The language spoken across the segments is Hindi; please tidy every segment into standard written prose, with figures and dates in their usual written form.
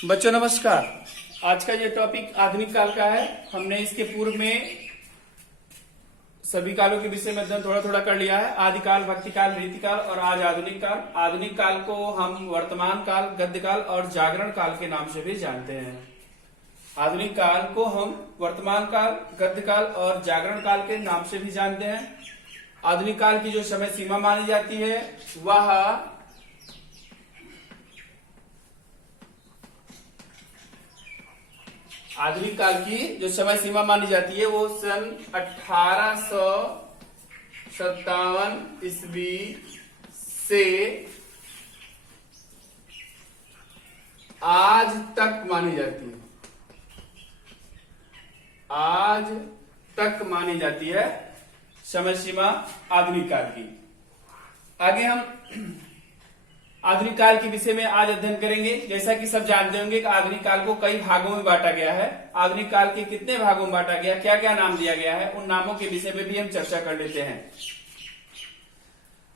बच्चों नमस्कार। आज का ये टॉपिक आधुनिक काल का है। हमने इसके पूर्व में सभी कालों के विषय में अध्ययन थोड़ा थोड़ा कर लिया है। आदिकाल, भक्तिकाल, रीतिकाल और आज आधुनिक काल। आधुनिक काल को हम वर्तमान काल, गद्य काल और जागरण काल के नाम से भी जानते हैं। आधुनिक काल को हम वर्तमान काल, गद्य काल और जागरण काल के नाम से भी जानते हैं। आधुनिक काल की जो समय सीमा मानी जाती है वह आधुनिक काल की जो समय सीमा मानी जाती है वो सन 1857 ईस्वी से आज तक मानी जाती है। आज तक मानी जाती है समय सीमा आधुनिक काल की। आगे हम आधुनिक काल के विषय में आज अध्ययन करेंगे। जैसा कि सब जानते होंगे कि आधुनिक काल को कई भागों में बांटा गया है। आधुनिक काल के कितने भागों में बांटा गया, क्या क्या नाम दिया गया है, उन नामों के विषय में भी हम चर्चा कर लेते हैं।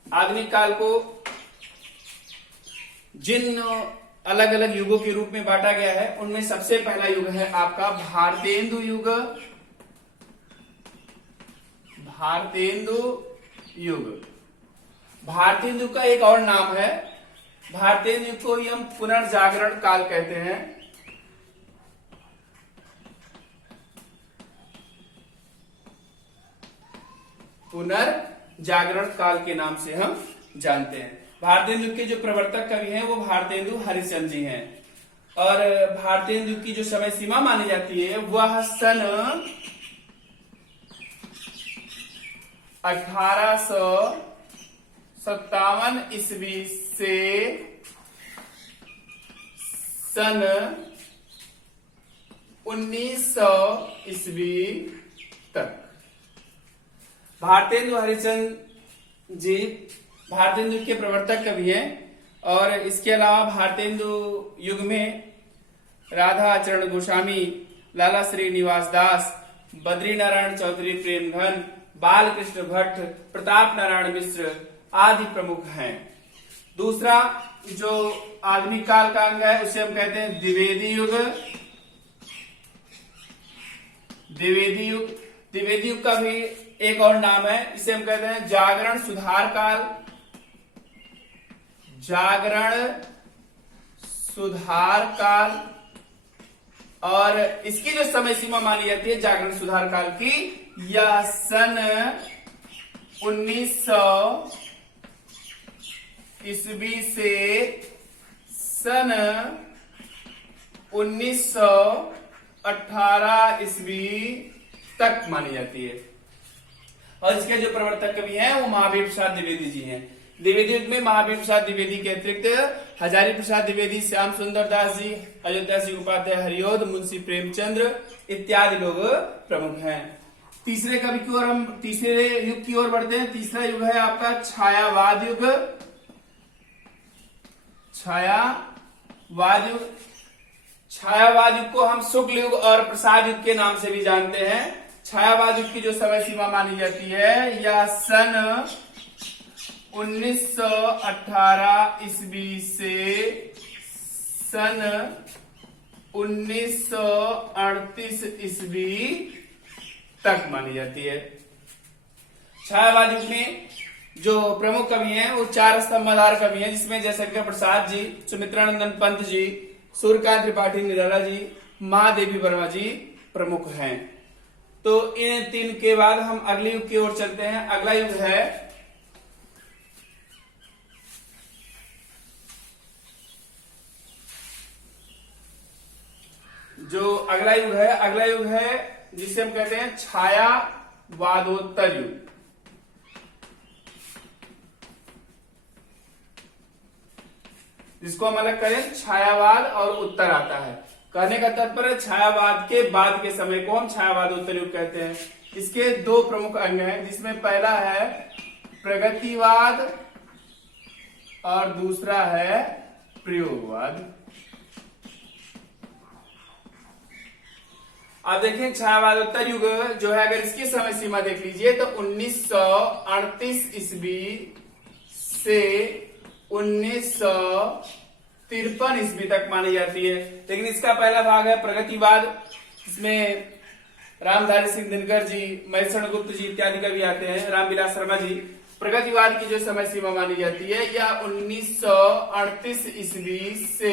आधुनिक काल को जिन अलग अलग युगों के रूप में बांटा गया है उनमें सबसे पहला युग है आपका भारतेंदु युग। भारतेंदु युग, भारतेंदु का एक और नाम है। भारतेंदु युग को ही हम पुनर्जागरण काल कहते हैं। पुनर्जागरण काल के नाम से हम जानते हैं। भारतेंदु युग के जो प्रवर्तक कवि हैं वो भारतेंदु हरिश्चंद्र जी हैं। और भारतेंदु युग की जो समय सीमा मानी जाती है वह सन 1857 ईस्वी से सन 1900 ईस्वी तक। भारतेंदु हरिश्चंद्र जी भारतेंदु युग के प्रवर्तक कवि हैं। और इसके अलावा भारतेंदु युग में राधा चरण गोस्वामी, लाला श्रीनिवास दास, बद्री नारायण चौधरी प्रेमधन, बालकृष्ण भट्ट, प्रताप नारायण मिश्र आदि प्रमुख हैं। दूसरा जो आधुनिक काल का अंग है उसे हम कहते हैं द्विवेदी युग। द्विवेदी युग, द्विवेदी युग का भी एक और नाम है, इसे हम कहते हैं जागरण सुधार काल। जागरण सुधार काल। और इसकी जो समय सीमा मानी जाती है जागरण सुधार काल की, यह सन 1900 ईस्वी से सन 1918 ईस्वी तक मानी जाती है। और इसके जो प्रवर्तक कवि हैं वो महावीर प्रसाद द्विवेदी जी हैं। द्विवेदी युग में महावीर प्रसाद द्विवेदी के अतिरिक्त हजारी प्रसाद द्विवेदी, श्याम सुंदर दास जी, अयोध्या सिंह उपाध्याय हरिऔध, मुंशी प्रेमचंद्र इत्यादि लोग प्रमुख हैं। तीसरे कवि की ओर हम तीसरे युग की ओर बढ़ते हैं। तीसरा युग है आपका छायावाद युग। छायावाद युग, छायावाद युग को हम शुक्ल युग और प्रसाद युग के नाम से भी जानते हैं। छायावाद युग की जो समय सीमा मानी जाती है यह सन 1918 ईस्वी से सन 1938 ईस्वी तक मानी जाती है। छायावाद युग में जो प्रमुख कवि हैं वो चार स्तंभाधार कवि हैं, जिसमें जयशंकर प्रसाद जी, सुमित्रानंदन पंत जी, सूर्यकांत त्रिपाठी निराला जी, महादेवी वर्मा जी प्रमुख हैं। तो इन तीन के बाद हम अगले युग की ओर चलते हैं। अगला युग है अगला युग है जिसे हम कहते हैं छायावादोत्तर युग। जिसको हम अलग करें छायावाद और उत्तर आता है। कहने का तात्पर्य छायावाद के बाद के समय को हम छायावादोत्तर युग कहते हैं। इसके दो प्रमुख अंग हैं, जिसमें पहला है प्रगतिवाद और दूसरा है प्रयोगवाद। अब देखें छायावादोत्तर युग जो है, अगर इसकी समय सीमा देख लीजिए तो 1938 ईस्वी से 1900 53 ईस्वी तक मानी जाती है। लेकिन इसका पहला भाग है प्रगतिवाद, इसमें रामधारी सिंह दिनकर जी, महेश्वर गुप्त जी इत्यादि कवि आते हैं, रामविलास शर्मा जी। प्रगतिवाद की जो समय सीमा मानी जाती है यह 1938 ईस्वी से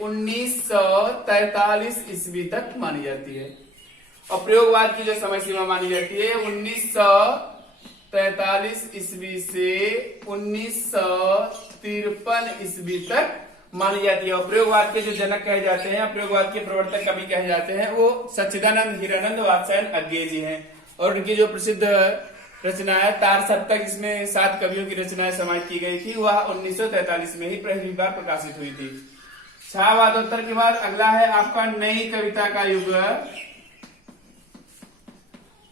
1943 ईस्वी तक मानी जाती है। और प्रयोगवाद की जो समय सीमा मानी जाती है 1943 ईस्वी से 1953 ईस्वी तक मानी जाती है। और प्रयोगवाद के जो जनक कहे जाते हैं, प्रयोगवाद के प्रवर्तक कवि कहे जाते हैं, वो सच्चिदानंद हिरानंद वात्स्यायन अज्ञे जी हैं। और उनकी जो प्रसिद्ध रचना है तार सप्तक, इसमें 7 कवियों की रचनाएं समाहित की गई थी, वह 1943 में ही पहली बार प्रकाशित हुई थी। छायावादोत्तर के बाद अगला है आपका नई कविता का युग।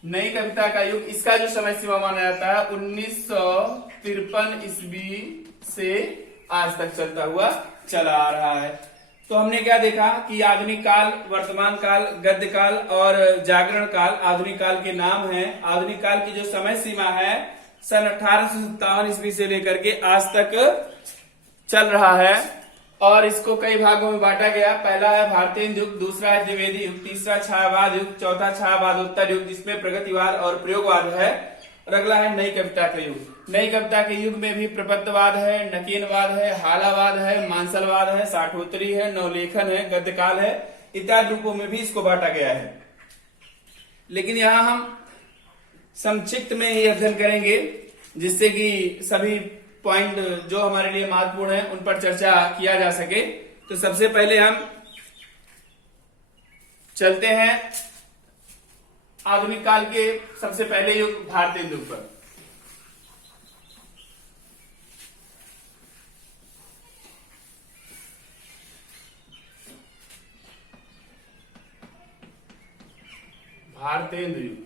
नई कविता का युग, इसका जो समय सीमा माना जाता है 1953 ईस्वी से आज तक चलता हुआ चला आ रहा है। तो हमने क्या देखा कि आधुनिक काल, वर्तमान काल, गद्य काल और जागरण काल आधुनिक काल के नाम हैं। आधुनिक काल की जो समय सीमा है सन 1857 ईस्वी से लेकर के आज तक चल रहा है और इसको कई भागों में बांटा गया। पहला है भारतीय युग, दूसरा है द्विवेदी युग, तीसरा छायावाद युग, चौथा छायावादोत्तर युग जिसमें प्रगतिवाद और प्रयोगवाद है, और अगला है नई कविता का युग। नई कविता के युग में भी प्रपत्तवाद है, नकीनवाद है, हालावाद है, मांसलवाद है, साठोत्तरी है, नवलेखन है, गद्यकाल है, इत्यादि रूपों में भी इसको बांटा गया है। लेकिन यहाँ हम संक्षिप्त में ही अध्ययन करेंगे जिससे कि सभी पॉइंट जो हमारे लिए महत्वपूर्ण है उन पर चर्चा किया जा सके। तो सबसे पहले हम चलते हैं आधुनिक काल के सबसे पहले युग भारतीय युग पर। भारतीय युग,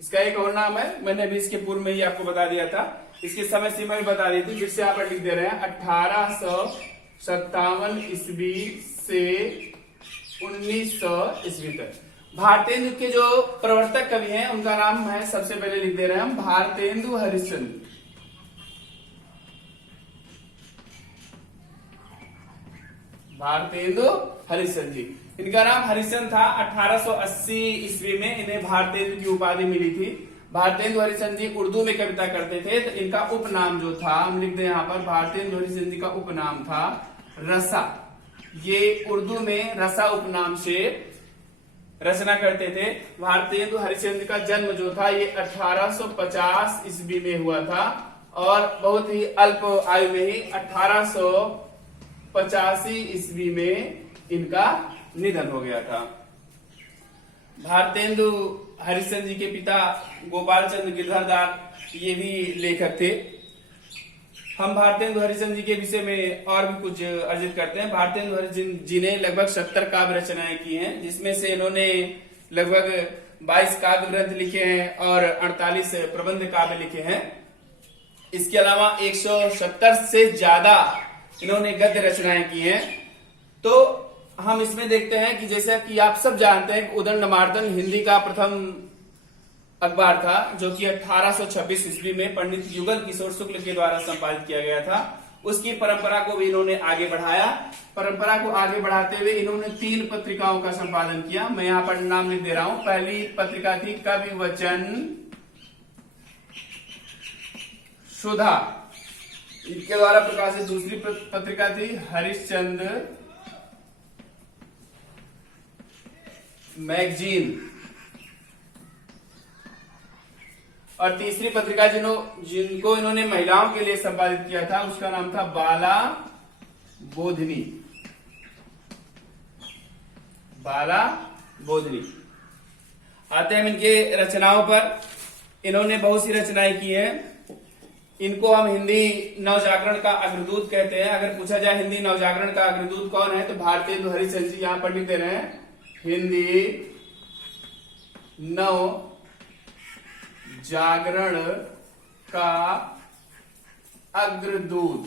इसका एक और नाम है, मैंने भी इसके पूर्व में ही आपको बता दिया था, इसकी समय सीमा भी बता दी थी, फिर से यहाँ पर लिख दे रहे हैं 1857 ईस्वी से 1900 ईस्वी तक। भारतेंदु के जो प्रवर्तक कवि हैं उनका नाम है, सबसे पहले लिख दे रहे हैं हम, भारतेंदु हरिश्चंद्र। भारतेंदु हरिश्चंद्र जी, इनका नाम हरिश्चंद्र था। 1880 ईस्वी में इन्हें भारतेंदु की उपाधि मिली थी। भारतेंदु हरिश्चंद्र जी उर्दू में कविता करते थे, तो इनका उपनाम जो था, हम लिख दें यहाँ पर, भारतेंदु हरिश्चंद्र जी का उपनाम था रसा। ये उर्दू में रसा उपनाम से रचना करते थे। भारतेंदु हरिश्चंद्र का जन्म जो था ये 1850 ईस्वी में हुआ था और बहुत ही अल्प आयु में ही 1885 ईस्वी में इनका निधन हो गया था। भारतेंदु हरिश्चंद्र जी के पिता गोपाल चंद्र गिरधरदार ये भी लेखक थे। हम भारतेंदु हरिश्चंद्र जी के विषय में और भी कुछ अर्जित करते हैं। भारतेंदु हरिश्चंद्र जी ने लगभग 70 काव्य रचनाएं की हैं, जिसमें से इन्होंने लगभग 22 काव्य ग्रंथ लिखे हैं और 48 प्रबंध काव्य लिखे हैं। इसके अलावा 170 से ज्यादा इन्होंने गद्य रचनाएं की हैं। तो हम इसमें देखते हैं कि जैसा कि आप सब जानते हैं, उदंडनार्दन हिंदी का प्रथम अखबार था जो कि 1826 ईस्वी में पंडित युगल किशोर शुक्ल के द्वारा संपादित किया गया था। उसकी परंपरा को भी इन्होंने आगे बढ़ाया। परंपरा को आगे बढ़ाते हुए इन्होंने 3 पत्रिकाओं का संपादन किया। मैं यहाँ पर नाम लिख दे रहा हूं। पहली पत्रिका थी कवि वचन सुधा, इनके द्वारा प्रकाशित। दूसरी पत्रिका थी हरिश्चंद्र मैगजीन, और तीसरी पत्रिका जिनको इन्होंने महिलाओं के लिए संपादित किया था उसका नाम था बाला बोधनी। बाला बोधनी। आते हैं इनके रचनाओं पर। इन्होंने बहुत सी रचनाएं की हैं। इनको हम हिंदी नवजागरण का अग्रदूत कहते हैं। अगर पूछा जाए हिंदी नवजागरण का अग्रदूत कौन है, तो भारतेंदु हरिश्चंद्र जी यहां पर लिख दे रहे हैं, हिंदी नव जागरण का अग्रदूत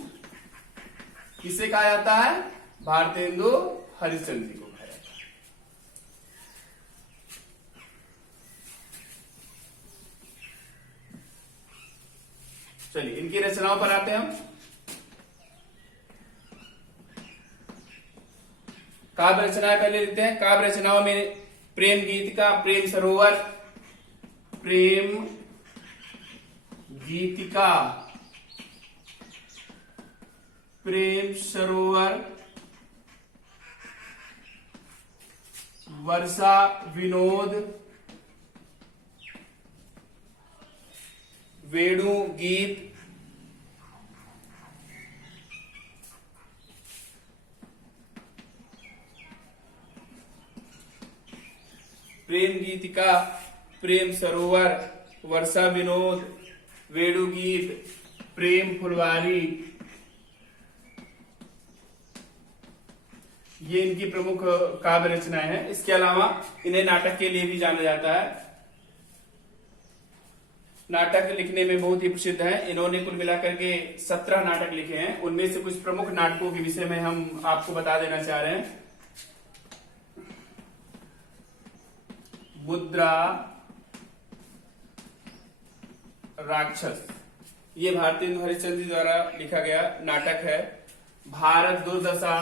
किसे कहा जाता है? भारतेंदु हरिश्चंद्र जी को कहा जाता है। चलिए इनकी रचनाओं पर आते हैं हम। काव्य रचनाएं पहले लिखते हैं। काव्य रचनाओं में प्रेम गीतिका, प्रेम सरोवर, प्रेम गीतिका, प्रेम सरोवर, वर्षा विनोद, वेणु गीत, प्रेम गीतिका, प्रेम सरोवर, वर्षा विनोद, वेणु गीत, प्रेम फुलवारी, ये इनकी प्रमुख काव्य रचनाएं हैं। इसके अलावा इन्हें नाटक के लिए भी जाना जाता है। नाटक लिखने में बहुत ही प्रसिद्ध है। इन्होंने कुल मिलाकर के 17 नाटक लिखे हैं। उनमें से कुछ प्रमुख नाटकों के विषय में हम आपको बता देना चाह रहे हैं। मुद्रा राक्षस, ये भारतेंदु हरिश्चंद्र जी द्वारा लिखा गया नाटक है। भारत दुर्दशा,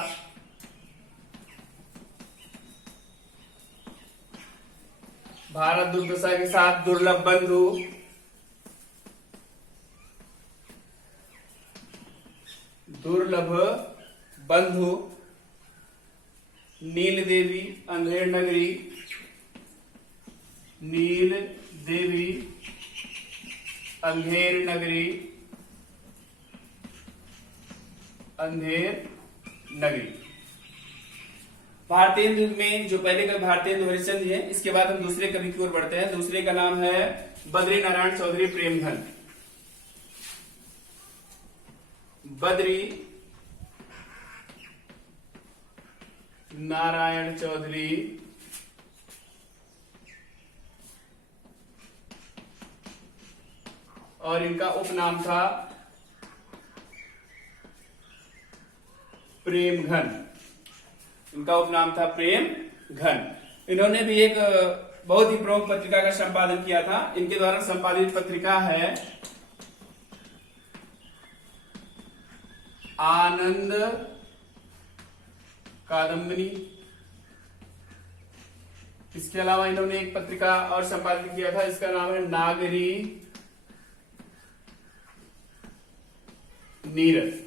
भारत दुर्दशा के साथ दुर्लभ बंधु, दुर्लभ बंधु, नील देवी, अंधेर नगरी, नील देवी, अंधेर नगरी, अंधेर नगरी। भारतेंदु में जो पहले कवि भारतेंदु हरिश्चंद्र जी हैं, इसके बाद हम दूसरे कवि की ओर बढ़ते हैं। दूसरे का नाम है बद्री नारायण चौधरी प्रेमधन। बद्री नारायण चौधरी और इनका उपनाम था प्रेमघन। इनका उपनाम था प्रेम घन। इन्होंने भी एक बहुत ही प्रमुख पत्रिका का संपादन किया था। इनके द्वारा संपादित पत्रिका है आनंद कादम्बनी। इसके अलावा इन्होंने एक पत्रिका और संपादित किया था, इसका नाम है नागरी नीरद।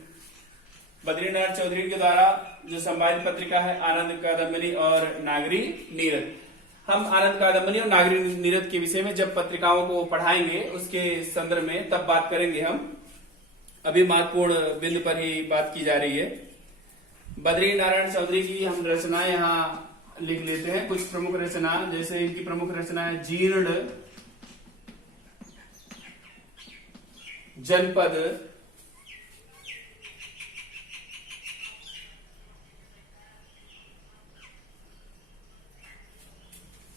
बद्रीनाथ चौधरी के द्वारा जो संपादित पत्रिका है आनंद कादम्बनी और नागरी नीरद। हम आनंद कादम्बनी और नागरी नीरद के विषय में जब पत्रिकाओं को पढ़ाएंगे उसके संदर्भ में तब बात करेंगे हम। अभी महत्वपूर्ण बिंदु पर ही बात की जा रही है। बद्री नारायण चौधरी की हम रचनाएं यहाँ लिख लेते हैं। कुछ प्रमुख रचना, जैसे इनकी प्रमुख रचना है जीर्ण जनपद,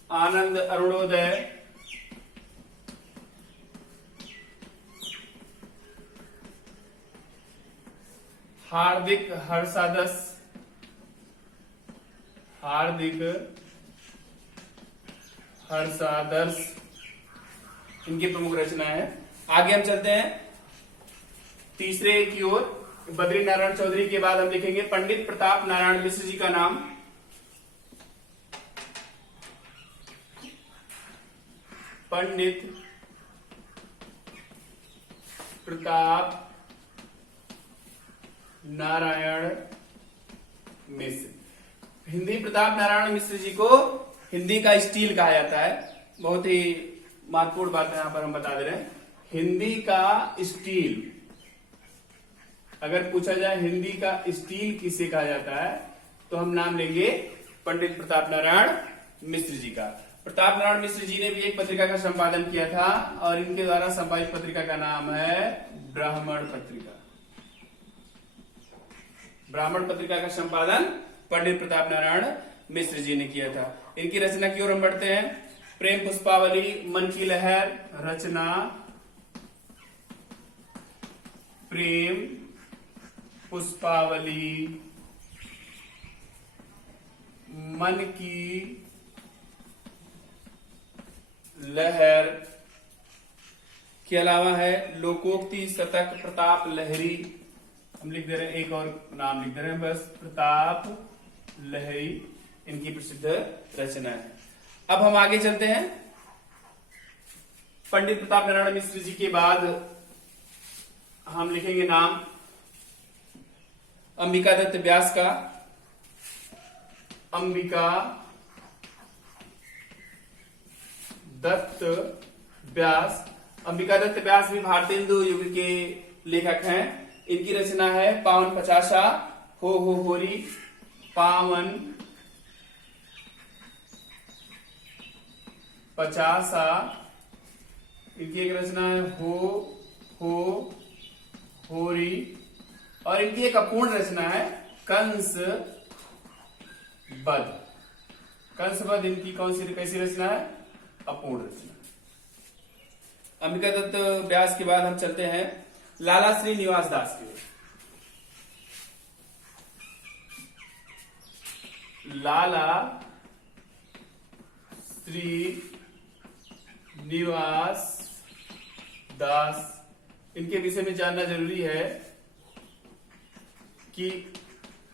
आनंद अरुणोदय, हार्दिक हर्षादस, हार्दिक हर्षादर्श, इनकी प्रमुख रचना है। आगे हम चलते हैं तीसरे की ओर। बद्री नारायण चौधरी के बाद हम लिखेंगे पंडित प्रताप नारायण मिश्र जी का नाम। पंडित प्रताप नारायण मिश्र। हिंदी प्रताप नारायण मिश्र जी को हिंदी का स्टील कहा जाता है। बहुत ही महत्वपूर्ण बात यहां पर हम बता दे रहे हैं। हिंदी का स्टील, अगर पूछा जाए हिंदी का स्टील किसे कहा जाता है तो हम नाम लेंगे पंडित प्रताप नारायण मिश्र जी का। प्रताप नारायण मिश्र जी ने भी एक पत्रिका का संपादन किया था और इनके द्वारा संपादित पत्रिका का नाम है ब्राह्मण पत्रिका। ब्राह्मण पत्रिका का संपादन पंडित प्रताप नारायण मिश्र जी ने किया था। इनकी रचना की ओर हम बढ़ते हैं। प्रेम पुष्पावली, मन की लहर, रचना प्रेम पुष्पावली, मन की लहर के अलावा है लोकोक्ति शतक प्रताप लहरी, हम लिख दे रहे हैं, एक और नाम लिख दे रहे हैं बस, प्रताप लहरी, इनकी प्रसिद्ध रचना है। अब हम आगे चलते हैं। पंडित प्रताप नारायण मिश्र जी के बाद हम लिखेंगे नाम अंबिका दत्त व्यास का। अंबिका दत्त व्यास, अंबिका दत्त व्यास भी भारतेंदु युग के लेखक हैं। इनकी रचना है पावन पचासा, हो होरी, पावन पचासा। इनकी एक रचना है हो होरी, और इनकी एक अपूर्ण रचना है कंस बध। कंस बध इनकी कौन सी कैसी रचना है? अपूर्ण रचना। अंबिका दत्त व्यास के बाद हम चलते हैं लाला श्रीनिवास दास की ओर। लाला श्रीनिवास दास, इनके विषय में जानना जरूरी है कि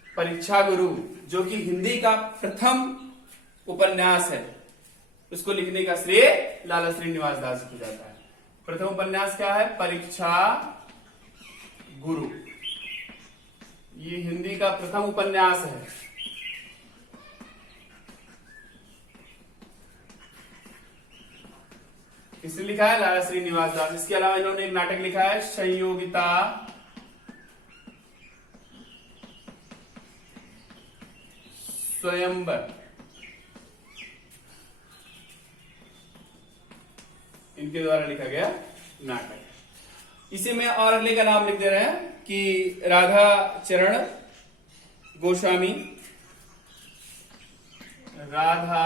परीक्षा गुरु, जो कि हिंदी का प्रथम उपन्यास है, उसको लिखने का श्रेय लाला श्रीनिवास दास को जाता है। प्रथम उपन्यास क्या है? परीक्षा गुरु। ये हिंदी का प्रथम उपन्यास है। किसने लिखा है? लाला श्रीनिवास दास। इसके अलावा इन्होंने एक नाटक लिखा है संयोगिता, स्वयंवर, इनके द्वारा लिखा गया नाटक। इसे में और अगले का नाम लिख दे रहे हैं कि राधा चरण गोस्वामी। राधा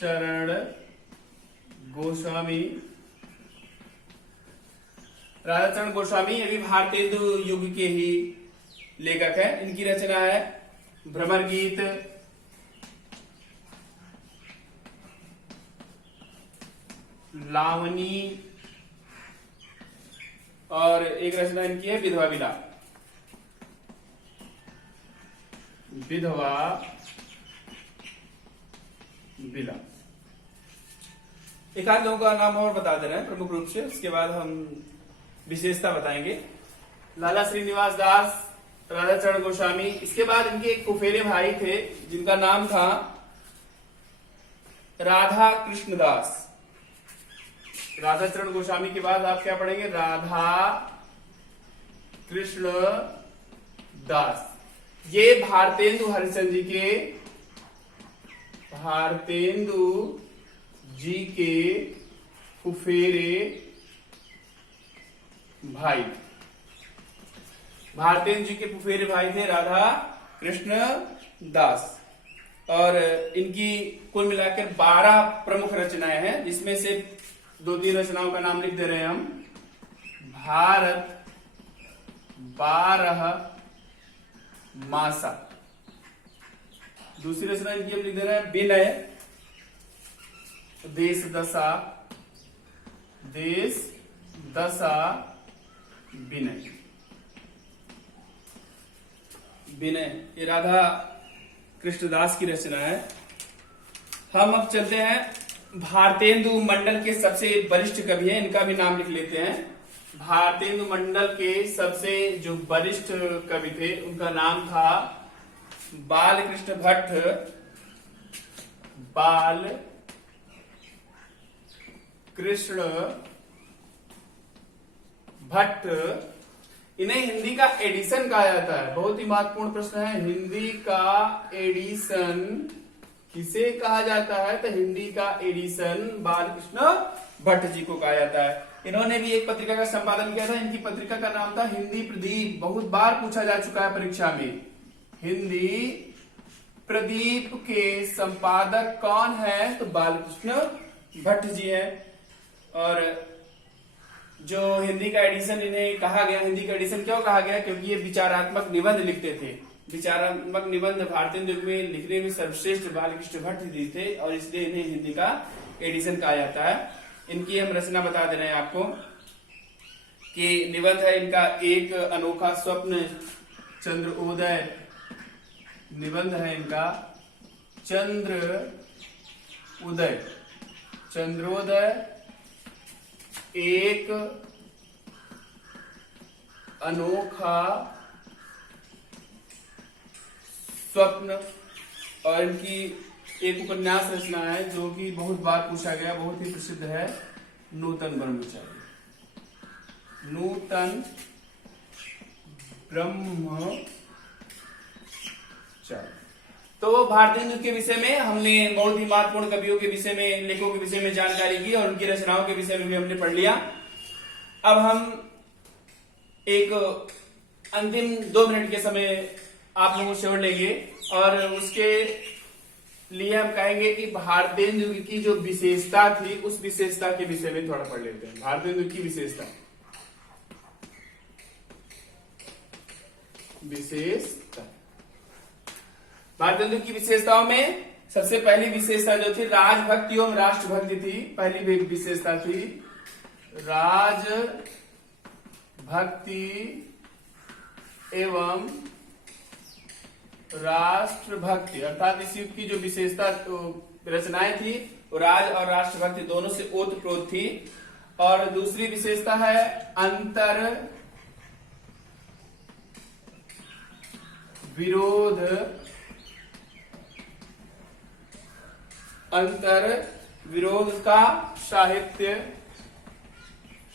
चरण गोस्वामी, राधा चरण गोस्वामी ये भी भारतेंदु युग के ही लेखक है। इनकी रचना है भ्रमर गीत, लावनी, और एक रचना इनकी है विधवा विलाप। विधवा विलाप। एक आध लोगों का नाम और बता दे रहे हैं प्रमुख रूप से, उसके बाद हम विशेषता बताएंगे। लाला श्रीनिवास दास, राधा चरण गोस्वामी। इसके बाद इनके एक फुफेरे भाई थे जिनका नाम था राधा कृष्ण दास। राधा चरण गोस्वामी के बाद आप क्या पढ़ेंगे? राधा कृष्ण दास। ये भारतेंदु हरिश्चंद्र जी के, भारतेंदु जी के फुफेरे भाई, भारतेंदु जी के फुफेरे भाई थे राधा कृष्ण दास। और इनकी कुल मिलाकर 12 प्रमुख रचनाएं हैं, जिसमें से 2-3 रचनाओं का नाम लिख दे रहे हैं हम। भारत 12 मासा। दूसरी रचना इनकी हम लिख दे रहे हैं विनय, देश दशा, देश दशा विनय। विनय ये राधा कृष्णदास की रचना है। हम अब चलते हैं भारतेंदु मंडल के सबसे वरिष्ठ कवि हैं, इनका भी नाम लिख लेते हैं। भारतेंदु मंडल के सबसे जो वरिष्ठ कवि थे उनका नाम था बालकृष्ण भट्ट। बाल कृष्ण भट्ट। इन्हें हिंदी का एडिशन कहा जाता है। बहुत ही महत्वपूर्ण प्रश्न है, हिंदी का एडिशन किसे कहा जाता है? तो हिंदी का एडिशन बालकृष्ण भट्ट जी को कहा जाता है। इन्होंने भी एक पत्रिका का संपादन किया था। इनकी पत्रिका का नाम था हिंदी प्रदीप। बहुत बार पूछा जा चुका है परीक्षा में। हिंदी प्रदीप के संपादक कौन है? तो बालकृष्ण भट्ट जी हैं। और जो हिंदी का एडिशन इन्हें कहा गया, हिंदी का एडिशन क्यों कहा गया? क्योंकि ये विचारात्मक निबंध लिखते थे। विचारात्मक निबंध भारतीय युग में लिखने में सर्वश्रेष्ठ बालकृष्ण भट्ट जी थे, और इसलिए इन्हें हिंदी का एडिशन कहा जाता है। इनकी हम रचना बता दे रहे हैं आपको। के निबंध है इनका एक अनोखा स्वप्न चंद्रोदय। निबंध है इनका चंद्र उदय, चंद्रोदय एक अनोखा स्वप्न। और इनकी एक उपन्यास रचना है जो कि बहुत बार पूछा गया, बहुत ही प्रसिद्ध है, नूतन ब्रह्मचारी। नूतन ब्रह्मचारी। तो भारतेंदु के विषय में हमने बहुत ही महत्वपूर्ण कवियों के विषय में, लेखकों के विषय में जानकारी की और उनकी रचनाओं के विषय में भी हमने पढ़ लिया। अब हम एक अंतिम 2 मिनट के समय आप लोगों से और लेंगे और उसके लिए हम कहेंगे कि भारतेंदु की जो विशेषता थी उस विशेषता के विषय में थोड़ा पढ़ लेते हैं। भारतेंदु की विशेषता, भारतेंदु की विशेषताओं में सबसे पहली विशेषता जो थी राजभक्ति एवं राष्ट्रभक्ति थी। पहली विशेषता थी राजभक्ति एवं राष्ट्रभक्ति, अर्थात इस युग की जो विशेषता रचनाएं थी वो राज और राष्ट्रभक्ति दोनों से ओतप्रोत थी। और दूसरी विशेषता है अंतर विरोध, अंतर विरोध का साहित्य,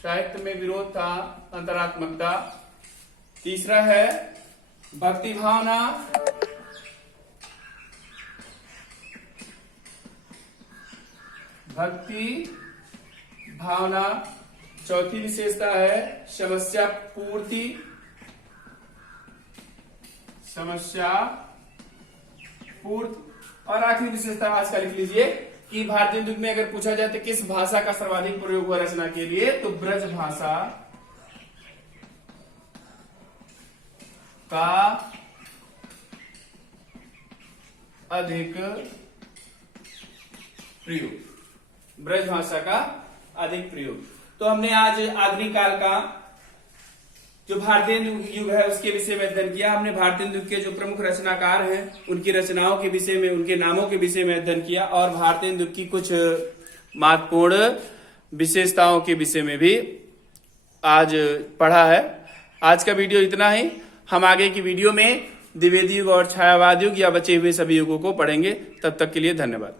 साहित्य में विरोध था, अंतरात्मकता। तीसरा है भक्ति भावना, भक्ति भावना। चौथी विशेषता है समस्या पूर्ति, समस्या पूर्ति। और आखिरी विशेषता आज का लिख लीजिए कि भारतेंदु में अगर पूछा जाए तो किस भाषा का सर्वाधिक प्रयोग हुआ रचना के लिए, तो ब्रज भाषा का अधिक प्रयोग, ब्रज भाषा का अधिक प्रयोग। तो हमने आज आधुनिक काल का जो भारतेंदु युग है उसके विषय में अध्ययन किया। हमने भारतेंदु के जो प्रमुख रचनाकार हैं उनकी रचनाओं के विषय में, उनके नामों के विषय में अध्ययन किया और भारतेंदु की कुछ महत्वपूर्ण विशेषताओं के विषय में भी आज पढ़ा है। आज का वीडियो इतना ही। हम आगे की वीडियो में द्विवेदी युग और छायावाद युग या बचे हुए सभी युगों को पढ़ेंगे। तब तक के लिए धन्यवाद।